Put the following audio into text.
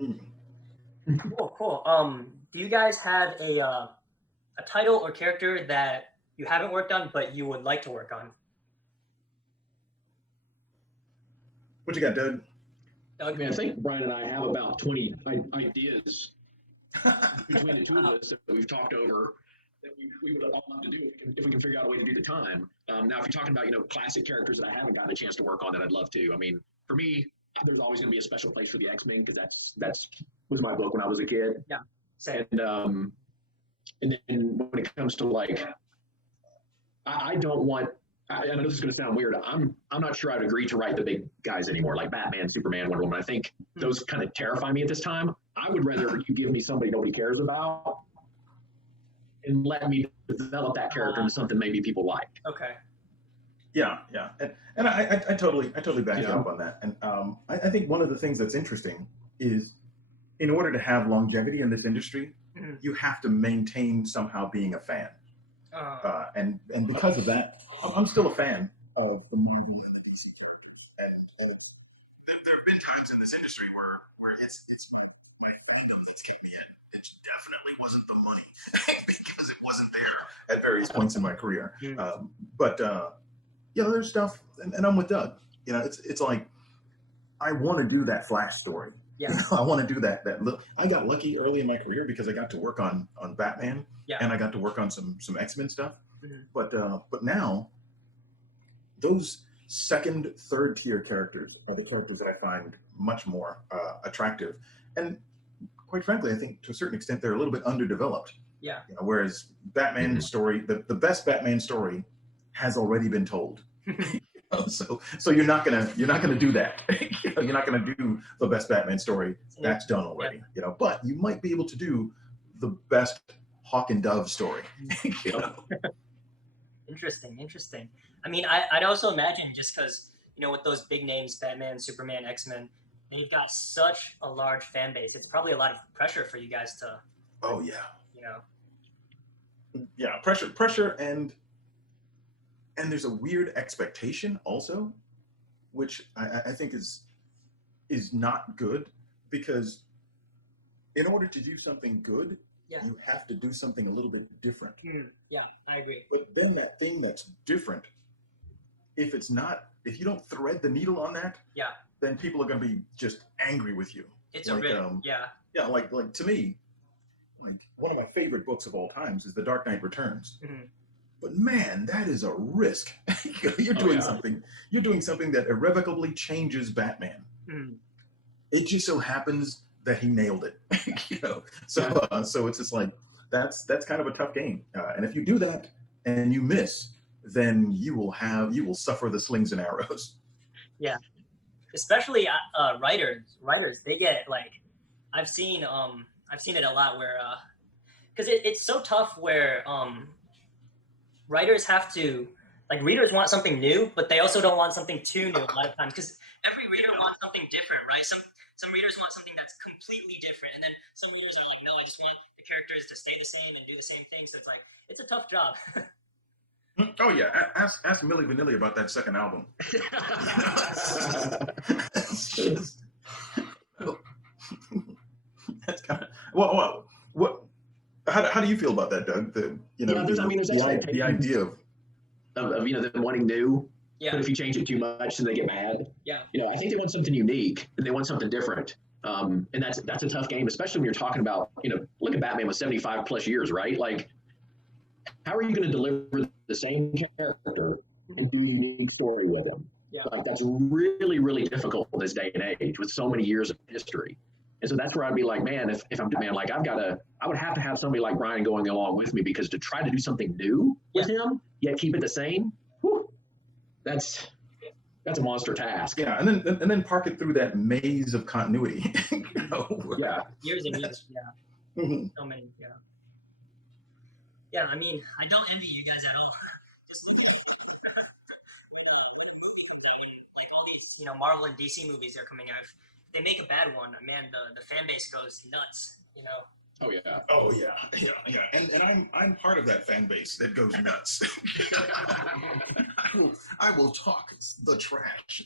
Cool, cool. Do you guys have a title or character that you haven't worked on but you would like to work on? What you got, Doug? I mean, I think Brian and I have about 20 ideas between the two of us that we've talked over that we would all love to do if we can figure out a way to do the time. Now, if you're talking about, classic characters that I haven't gotten a chance to work on that I'd love to, I mean, for me, there's always going to be a special place for the X-Men because that's was my book when I was a kid. Yeah, same. And then when it comes to I don't want. I know this is going to sound weird. I'm not sure I'd agree to write the big guys anymore, like Batman, Superman, Wonder Woman. I think those kind of terrify me at this time. I would rather you give me somebody nobody cares about and let me develop that character into something maybe people like. Okay. Yeah, and I totally back you up on that. And I think one of the things that's interesting is, in order to have longevity in this industry, you have to maintain somehow being a fan. And because of that, I'm still a fan of the Marvel and the DC. And there have been times in this industry where it's my fandom that's kept me in. It definitely wasn't the money because it wasn't there at various points in my career. But there's stuff, and I'm with Doug. It's like I want to do that Flash story. Yeah, I want to do that. I got lucky early in my career because I got to work on Batman, and I got to work on some X-Men stuff. But now those second, third tier characters are the characters that I find much more attractive, and quite frankly, I think to a certain extent they're a little bit underdeveloped. Yeah. Whereas Batman story, the best Batman story, has already been told. So you're not gonna do that. You're not gonna do the best Batman story that's done already. But you might be able to do the best Hawk and Dove story. Interesting. I mean, I'd also imagine, just because with those big names, Batman, Superman, X-Men, they've got such a large fan base. It's probably a lot of pressure for you guys to. Oh yeah. Yeah, pressure, and there's a weird expectation also, which I think is not good, because in order to do something good, you have to do something a little bit different. Yeah, I agree. But then that thing that's different, if you don't thread the needle on that, then people are going to be just angry with you. It's a risk. Yeah, like to me, like one of my favorite books of all times is The Dark Knight Returns. But man, that is a risk. You're doing something that irrevocably changes Batman. It just so happens that he nailed it. So it's just like that's kind of a tough game. And if you do that and you miss, then you will suffer the slings and arrows. Yeah, especially writers. They get I've seen it a lot where because it's so tough where writers have to, readers want something new, but they also don't want something too new a lot of times, because every reader wants something different, right? Some readers want something that's completely different, and then some readers are like, no, I just want the characters to stay the same and do the same thing. So it's a tough job. Oh yeah, ask Milli Vanilli about that second album. That's kind of what. How do you feel about that, Doug? The idea of them wanting new. Yeah. But if you change it too much, then they get mad. Yeah. I think they want something unique and they want something different. And that's a tough game, especially when you're talking about, look at Batman with 75 plus years, right? Like, how are you going to deliver the same character and do a unique story with him? Yeah. That's really, really difficult in this day and age with so many years of history. And so that's where I'd be like, man, if I'm Batman, I would have to have somebody like Brian going along with me, because to try to do something new with him, yet keep it the same, that's a monster task. Yeah, and then park it through that maze of continuity. Yeah. Years and years. Yeah. So many. Yeah. Yeah, I mean, I don't envy you guys at all. Just like all these, Marvel and DC movies are coming out. If they make a bad one, man, the fan base goes nuts. Oh yeah. Oh yeah. And I'm part of that fan base that goes nuts. I will talk the trash.